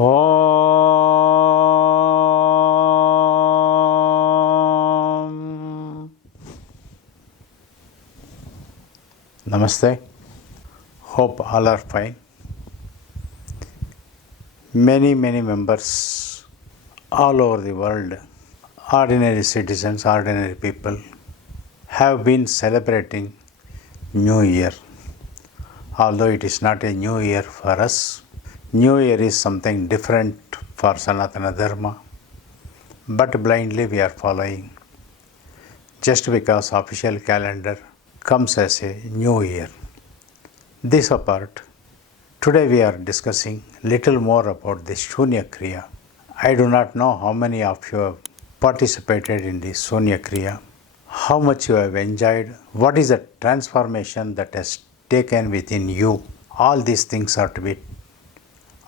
Om. Namaste. Hope all are fine. Many members all over the world, ordinary citizens, ordinary people, have been celebrating New Year. Although it is not a new year for us, New Year is something different for Sanatana Dharma, but blindly we are following just because official calendar comes as a new year. This apart, today we are discussing little more about the SHOONYA Kriya. I do not know how many of you have participated in the SHOONYA Kriya, how much you have enjoyed, what is the transformation that has taken within you. All these things are to be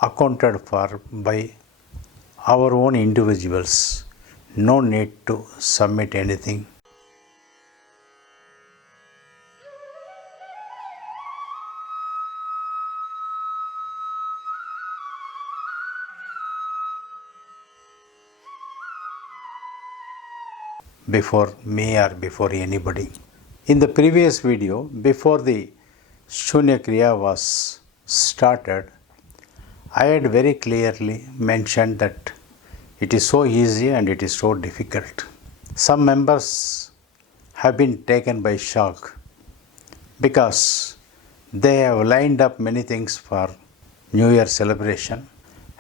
accounted for by our own individuals. No need to submit anything. Before me or before anybody. In the previous video, before the Shoonya Kriya was started, I had very clearly mentioned that it is so easy and it is so difficult. Some members have been taken by shock because they have lined up many things for New Year celebration.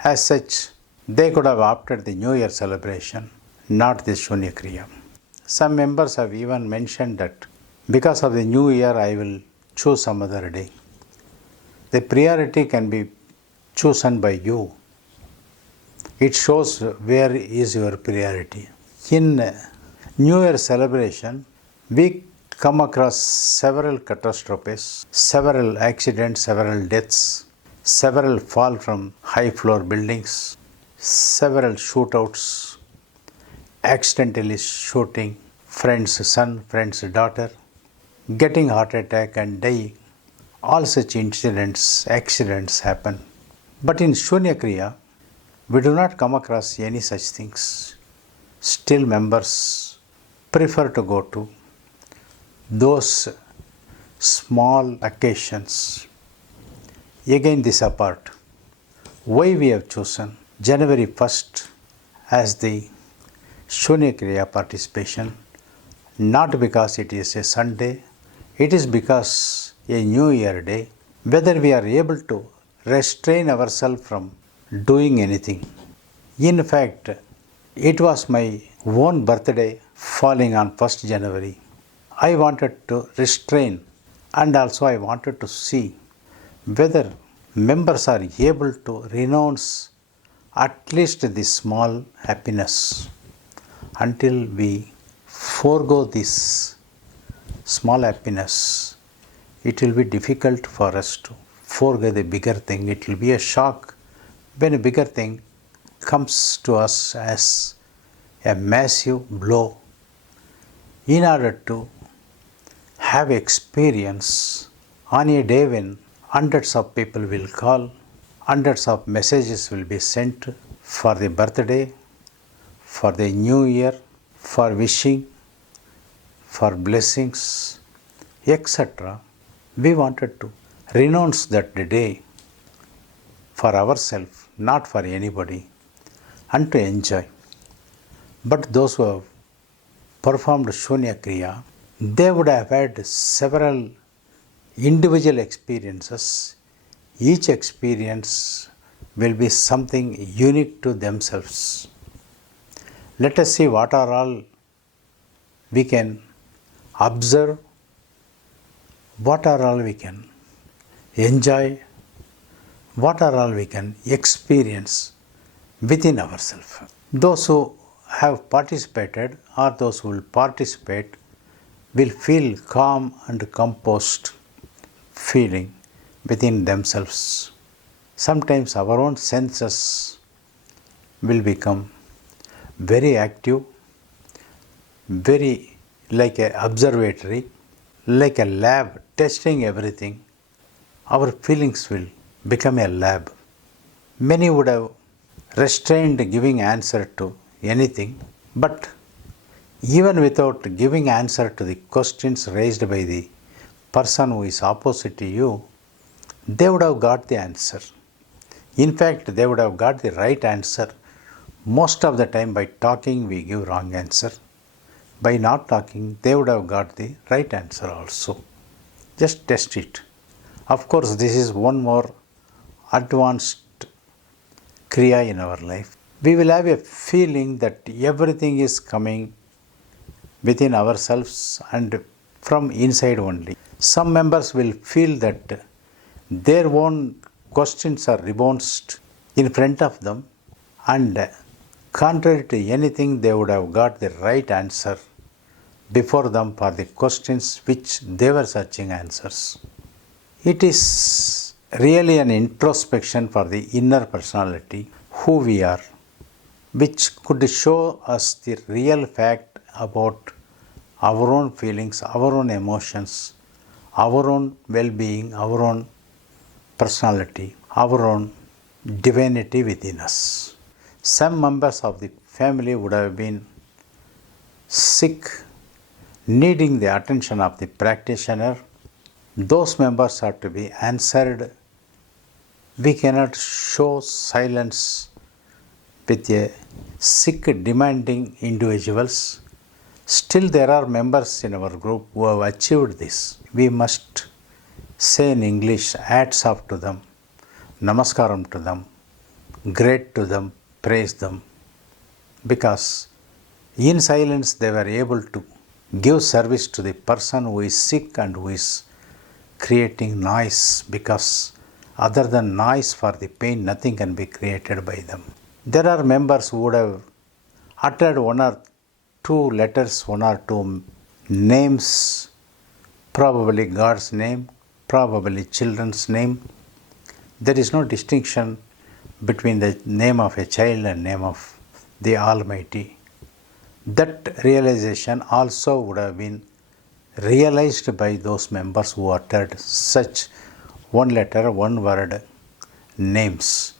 As such, they could have opted the New Year celebration, not the Shoonya Kriya. Some members have even mentioned that because of the new year I will choose some other day. The priority can be chosen by you. It shows where is your priority. In New Year celebration, we come across several catastrophes, several accidents, several deaths, several fall from high floor buildings, several shootouts, accidentally shooting friend's son, friend's daughter, getting heart attack and dying. All such incidents, accidents happen. But in Shoonya Kriya, we do not come across any such things. Still members prefer to go to those small occasions. Again this apart, why we have chosen January 1st as the Shoonya Kriya participation, not because it is a Sunday, it is because a New Year day, whether we are able to restrain ourselves from doing anything. In fact, it was my own birthday falling on 1st January. I wanted to restrain and also I wanted to see whether members are able to renounce at least this small happiness. Until we forego this small happiness, it will be difficult for us to forego the bigger thing. It will be a shock when a bigger thing comes to us as a massive blow. In order to have experience on a day when hundreds of people will call, hundreds of messages will be sent for the birthday, for the new year, for wishing, for blessings, etc. We wanted to renounce that day for ourselves, not for anybody, and to enjoy. But those who have performed Shoonya Kriya, they would have had several individual experiences. Each experience will be something unique to themselves. Let us see what are all we can observe, what are all we can enjoy, what are all we can experience within ourselves. Those who have participated or those who will participate will feel calm and composed feeling within themselves. Sometimes our own senses will become very active, very like an observatory, like a lab testing everything. Our feelings will become a lab. Many would have restrained giving answer to anything, but even without giving answer to the questions raised by the person who is opposite to you, they would have got the answer. In fact, they would have got the right answer. Most of the time by talking we give wrong answer. By not talking, they would have got the right answer also. Just test it. Of course, this is one more advanced Kriya in our life. We will have a feeling that everything is coming within ourselves and from inside only. Some members will feel that their own questions are rebounced in front of them, and contrary to anything, they would have got the right answer before them for the questions which they were searching answers. It is really an introspection for the inner personality, who we are, which could show us the real fact about our own feelings, our own emotions, our own well-being, our own personality, our own divinity within us. Some members of the family would have been sick, needing the attention of the practitioner. Those members are to be answered. We cannot show silence with a sick, demanding individuals. Still, there are members in our group who have achieved this. We must say in English, hats off to them, namaskaram to them, great to them, praise them, because in silence they were able to give service to the person who is sick and who is creating noise, because other than noise for the pain, nothing can be created by them. There are members who would have uttered one or two letters, one or two names, probably God's name, probably children's name. There is no distinction between the name of a child and name of the Almighty. That realization also would have been realized by those members who uttered such one letter, one word names.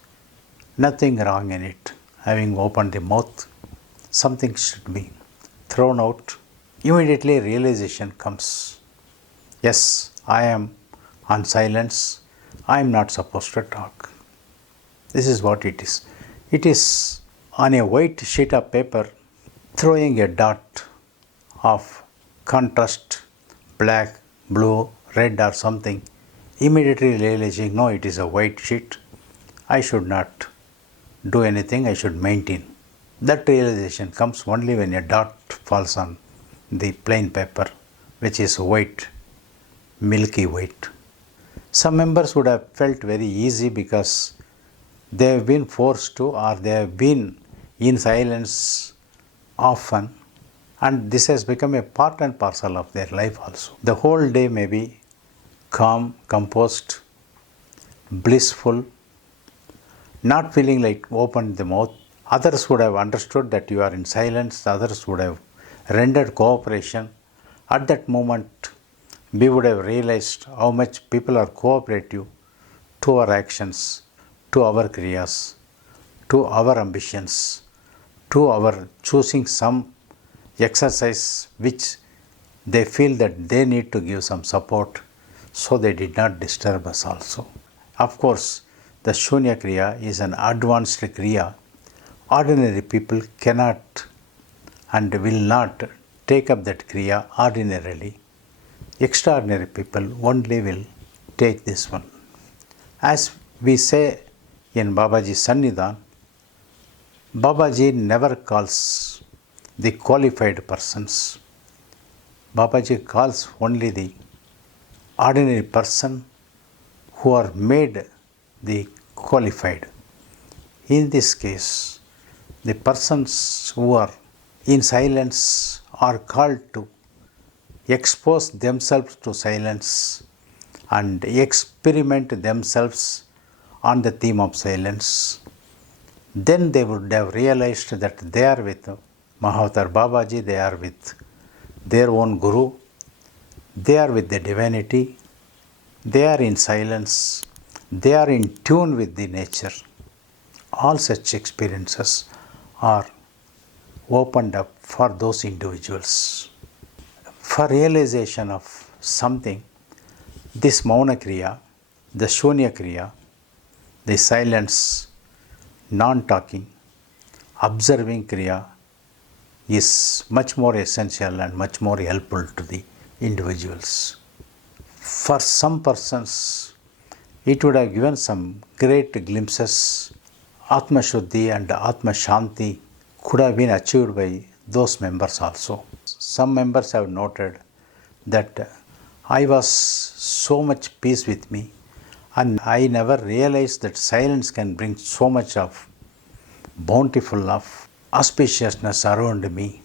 Nothing wrong in it. Having opened the mouth, something should be thrown out. Immediately realization comes. Yes, I am on silence. I am not supposed to talk. This is what it is. It is on a white sheet of paper, throwing a dot of contrast, black, blue, red or something, immediately realizing, no, it is a white sheet. I should not do anything, I should maintain. That realization comes only when a dot falls on the plain paper, which is white, milky white. Some members would have felt very easy because they have been forced to, or they have been in silence often, and this has become a part and parcel of their life also. The whole day may be calm, composed, blissful, not feeling like opened the mouth. Others would have understood that you are in silence, others would have rendered cooperation. At that moment, we would have realized how much people are cooperative to our actions, to our kriyas, to our ambitions, to our choosing some exercise which they feel that they need to give some support, so they did not disturb us also. Of course, the Shoonya Kriya is an advanced Kriya. Ordinary people cannot and will not take up that Kriya ordinarily. Extraordinary people only will take this one. As we say in Babaji Sannidhan, Babaji never calls the qualified persons. Babaji calls only the ordinary person who are made the qualified. In this case, the persons who are in silence are called to expose themselves to silence and experiment themselves on the theme of silence. Then they would have realized that they are with Mahavatar Babaji, they are with their own Guru, they are with the divinity, they are in silence, they are in tune with the nature. all such experiences are opened up for those individuals. For realization of something, this Mauna Kriya, the Shoonya Kriya, the silence, non-talking, observing Kriya is much more essential and much more helpful to the individuals. For some persons, it would have given some great glimpses. AthmaShuddhi and AthmaShanti could have been achieved by those members also. Some members have noted that I was so much peace with me, and I never realized that silence can bring so much of bountiful of auspiciousness around me.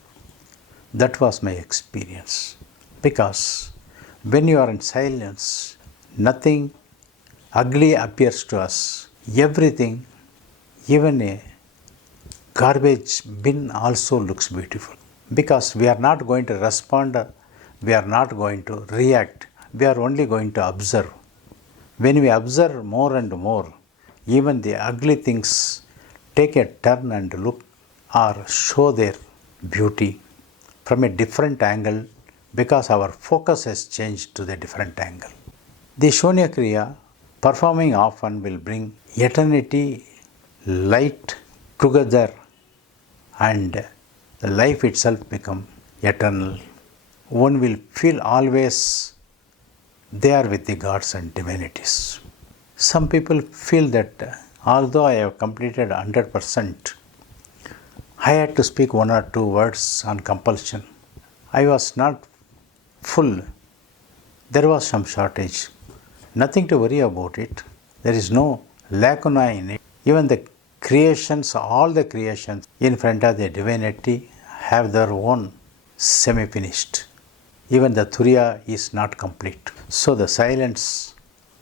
That was my experience. Because when you are in silence, nothing ugly appears to us. Everything, even a garbage bin also looks beautiful. Because we are not going to respond, we are not going to react, we are only going to observe. When we observe more and more, even the ugly things take a turn and look or show their beauty from a different angle, because our focus has changed to the different angle. The Shoonya Kriya, performing often, will bring eternity, light together, and the life itself become eternal. One will feel always there with the gods and divinities. Some people feel that although I have completed 100%, I had to speak 1 or 2 words on compulsion. I was not full. There was some shortage. Nothing to worry about it. There is no lacuna in it. Even the creations, all the creations in front of the divinity have their own semi-finished. Even the Turiya is not complete. So the silence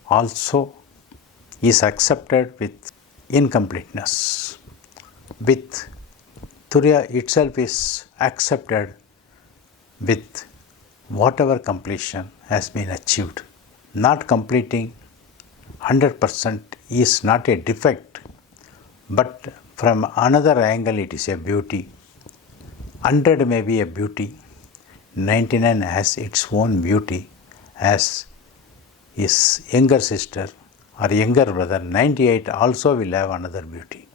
also is accepted with incompleteness. With Turiya itself is accepted with whatever completion has been achieved. Not completing 100% is not a defect, but from another angle it is a beauty. 100 may be a beauty, 99 has its own beauty, as his younger sister or younger brother 98 also will have another beauty.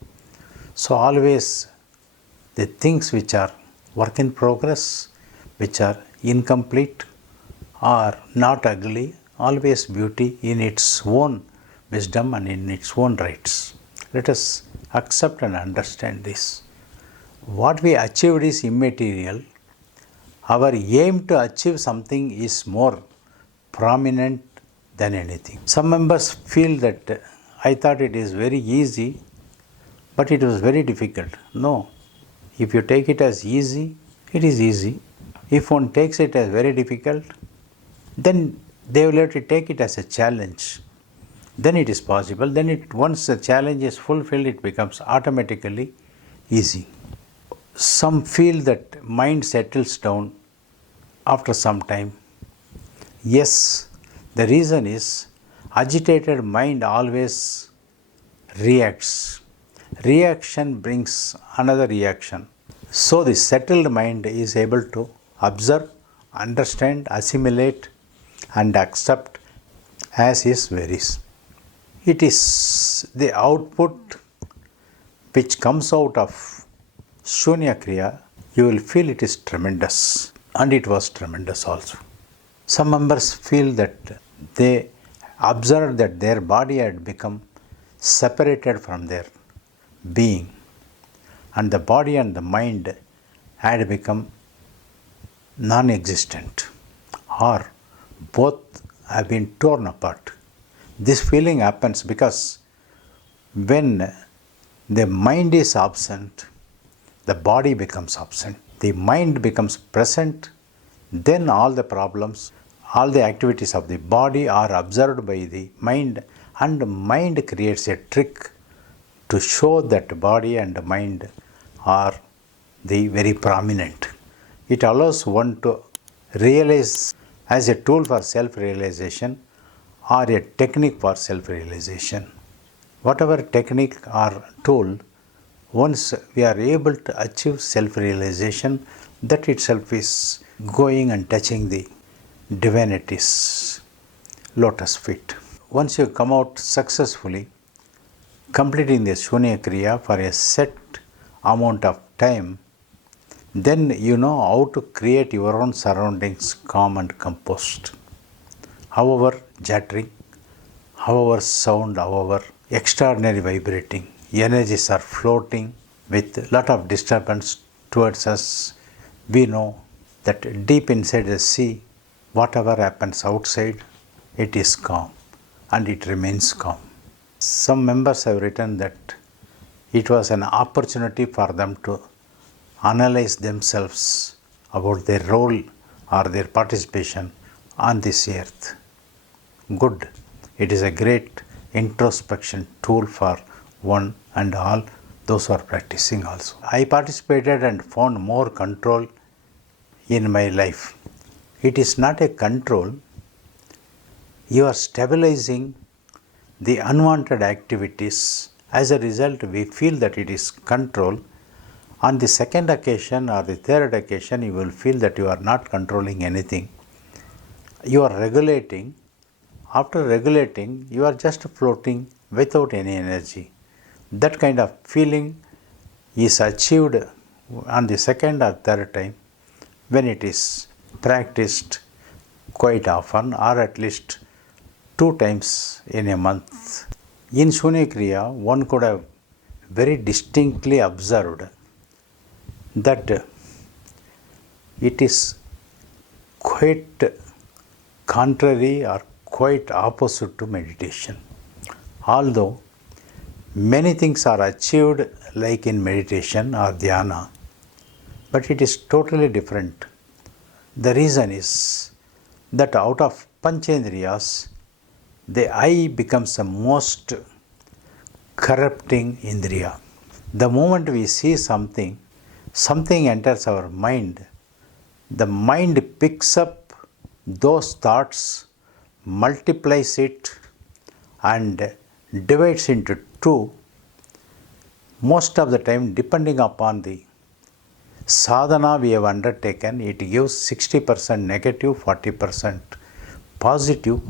So always the things which are work in progress, which are incomplete, are not ugly, always beauty in its own wisdom and in its own rights. Let us accept and understand this. What we achieved is immaterial. Our aim to achieve something is more prominent than anything. Some members feel that I thought it is very easy, but it was very difficult. No. If you take it as easy, it is easy. If one takes it as very difficult, then they will have to take it as a challenge. Then it is possible. Then once the challenge is fulfilled, it becomes automatically easy. Some feel that mind settles down after some time. Yes, the reason is agitated mind always reacts. Reaction brings another reaction. So the settled mind is able to observe, understand, assimilate and accept as is varies. It is the output which comes out of Shoonya Kriya. You will feel it is tremendous, and it was tremendous also. Some members feel that they observed that their body had become separated from their being, and the body and the mind had become non-existent, or both have been torn apart. This feeling happens because when the mind is absent, the body becomes absent. The mind becomes present, then all the problems, all the activities of the body are observed by the mind, and mind creates a trick to show that body and mind are the very prominent. It allows one to realize as a tool for self-realization or a technique for self-realization. Whatever technique or tool Once we are able to achieve self-realization, that itself is going and touching the divinity's lotus feet. Once you come out successfully, completing the Shunya Kriya for a set amount of time, then you know how to create your own surroundings calm and composed. However jattering, however sound, however extraordinary vibrating, energies are floating with a lot of disturbance towards us. We know that deep inside the sea, whatever happens outside, it is calm and it remains calm. Some members have written that it was an opportunity for them to analyze themselves about their role or their participation on this earth. Good. It is a great introspection tool for one and all those who are practicing also. I participated and found more control in my life. It is not a control. You are stabilizing the unwanted activities. As a result, we feel that it is control. On the second occasion or the third occasion, you will feel that you are not controlling anything. You are regulating. After regulating, you are just floating without any energy. That kind of feeling is achieved on the second or third time when it is practiced quite often, or at least 2 times in a month. In Shunya Kriya, one could have very distinctly observed that it is quite contrary or quite opposite to meditation. Although many things are achieved like in meditation or Dhyana, but it is totally different. The reason is that out of Panchendriyas, the eye becomes the most corrupting indriya. The moment we see something, something enters our mind. The mind picks up those thoughts, multiplies it, and divides into two. Most of the time, depending upon the sadhana we have undertaken, it gives 60% negative, 40% positive,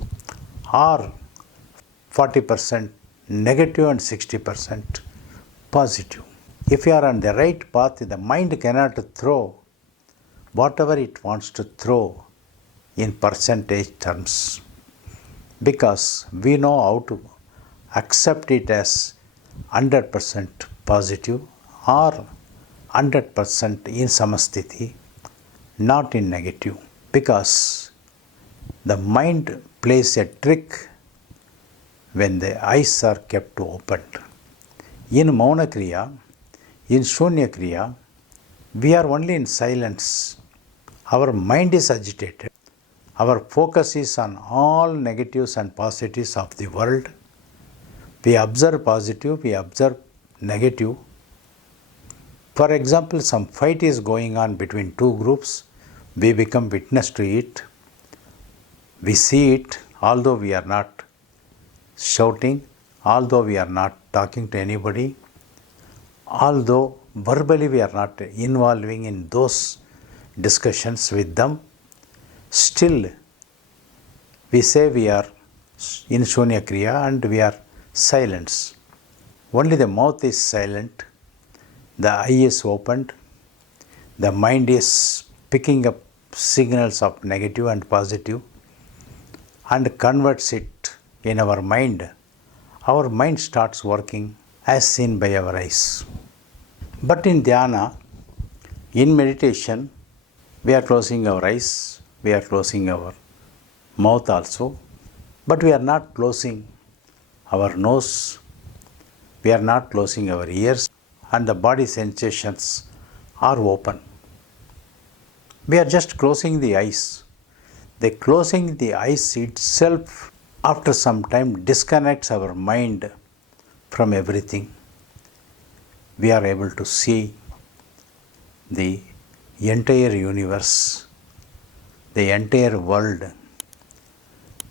or 40% negative and 60% positive. If you are on the right path, the mind cannot throw whatever it wants to throw in percentage terms, because we know how to accept it as 100% positive or 100% in samasthiti, not in negative, because the mind plays a trick when the eyes are kept open. In Mauna Kriya, in Shunya Kriya, we are only in silence. Our mind is agitated. Our focus is on all negatives and positives of the world. We observe positive, we observe negative. For example, some fight is going on between two groups. We become witness to it. We see it, although we are not shouting, although we are not talking to anybody, although verbally we are not involving in those discussions with them, still we say we are in Shunya Kriya and we are silent. Only the mouth is silent, the eye is opened, the mind is picking up signals of negative and positive and converts it in our mind. Our mind starts working as seen by our eyes. But in Dhyana, in meditation, we are closing our eyes, we are closing our mouth also, but we are not closing our nose, we are not closing our ears, and the body sensations are open. We are just closing the eyes. The closing the eyes itself, after some time, disconnects our mind from everything. We are able to see the entire universe, the entire world,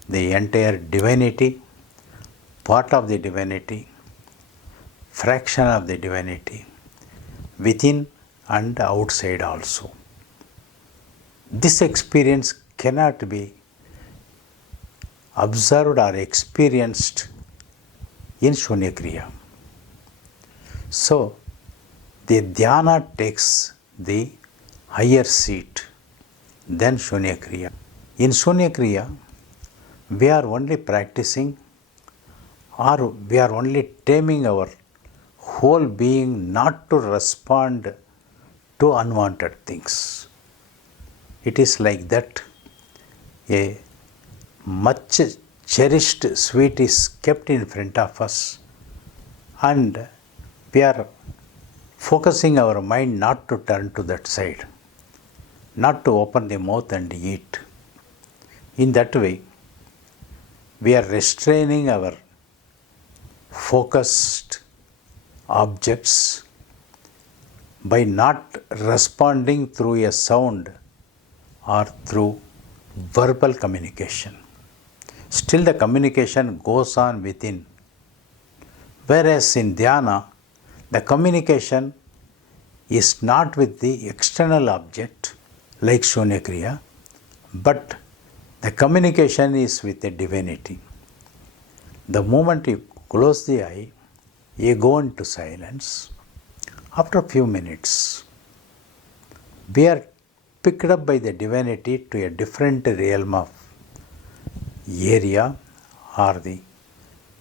the entire divinity, part of the divinity, fraction of the divinity, within and outside also. This experience cannot be observed or experienced in Shunya Kriya. So, the Dhyana takes the higher seat than Shunya Kriya. In Shunya Kriya, we are only practicing or we are only taming our whole being not to respond to unwanted things. It is like that a much cherished sweet is kept in front of us and we are focusing our mind not to turn to that side, not to open the mouth and eat. In that way, we are restraining our focused objects by not responding through a sound or through verbal communication. Still the communication goes on within. Whereas in Dhyana, the communication is not with the external object like Shunya Kriya, but the communication is with the divinity. The moment you close the eye, you go into silence. After a few minutes, we are picked up by the divinity to a different realm of area or the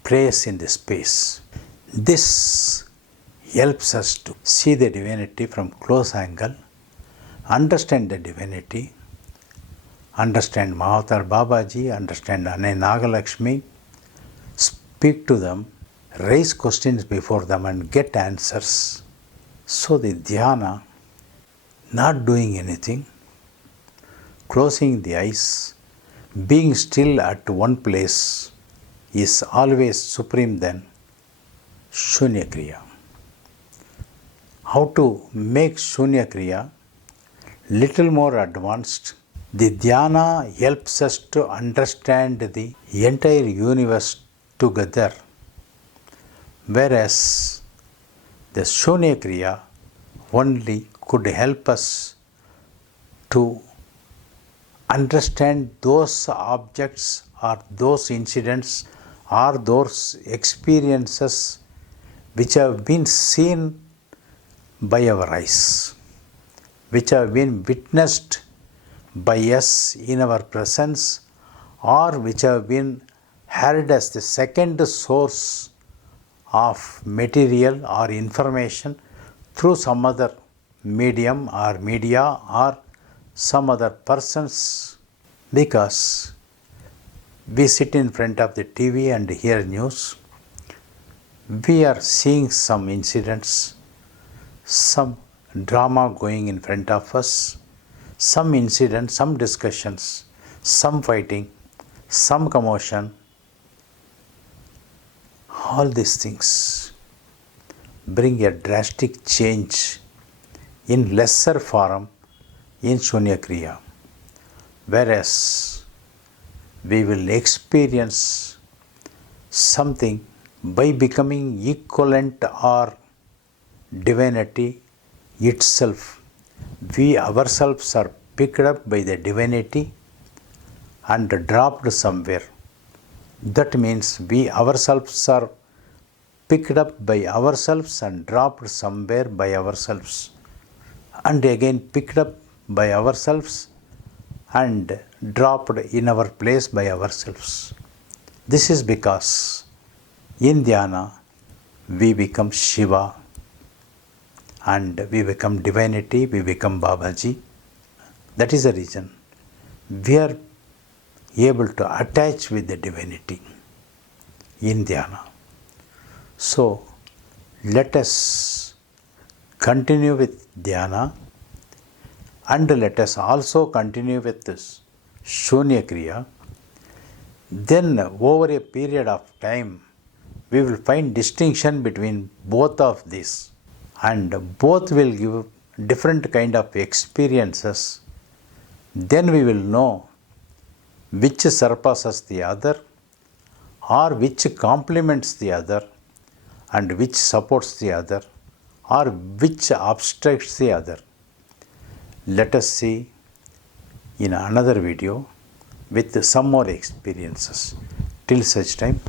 place in the space. This helps us to see the divinity from close angle, understand the divinity, understand Mahavatar Babaji, understand Annai Nagalakshmi, speak to them, raise questions before them and get answers. So the Dhyana, not doing anything, closing the eyes, being still at one place is always supreme than Shunya Kriya. How to make Shunya Kriya little more advanced? The Dhyana helps us to understand the entire universe together, whereas the Shunya Kriya only could help us to understand those objects or those incidents or those experiences which have been seen by our eyes, which have been witnessed by us in our presence, or which have been heard as the second source of material or information through some other medium or media or some other persons, because we sit in front of the TV and hear news. We are seeing some incidents, some drama going in front of us, some incidents, some discussions, some fighting, some commotion. All these things bring a drastic change in lesser form in Shunya Kriya, whereas we will experience something by becoming equivalent or divinity itself. We ourselves are picked up by the divinity and dropped somewhere. That means we ourselves are picked up by ourselves and dropped somewhere by ourselves, and again picked up by ourselves and dropped in our place by ourselves. This is because in Dhyana we become Shiva and we become divinity, we become Babaji. That is the reason we are able to attach with the divinity in Dhyana. So let us continue with Dhyana and let us also continue with this Shunya Kriya. Then over a period of time we will find distinction between both of these, and both will give different kind of experiences. Then we will know which surpasses the other or which complements the other and which supports the other, or which obstructs the other. Let us see in another video with some more experiences. Till such time,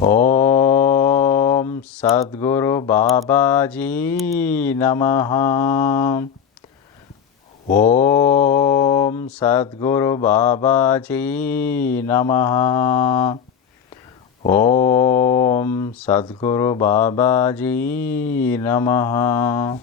Om Sadguru Babaji Namaha. Om Sadguru Babaji Namaha. Om Sadguru Babaji Namaha.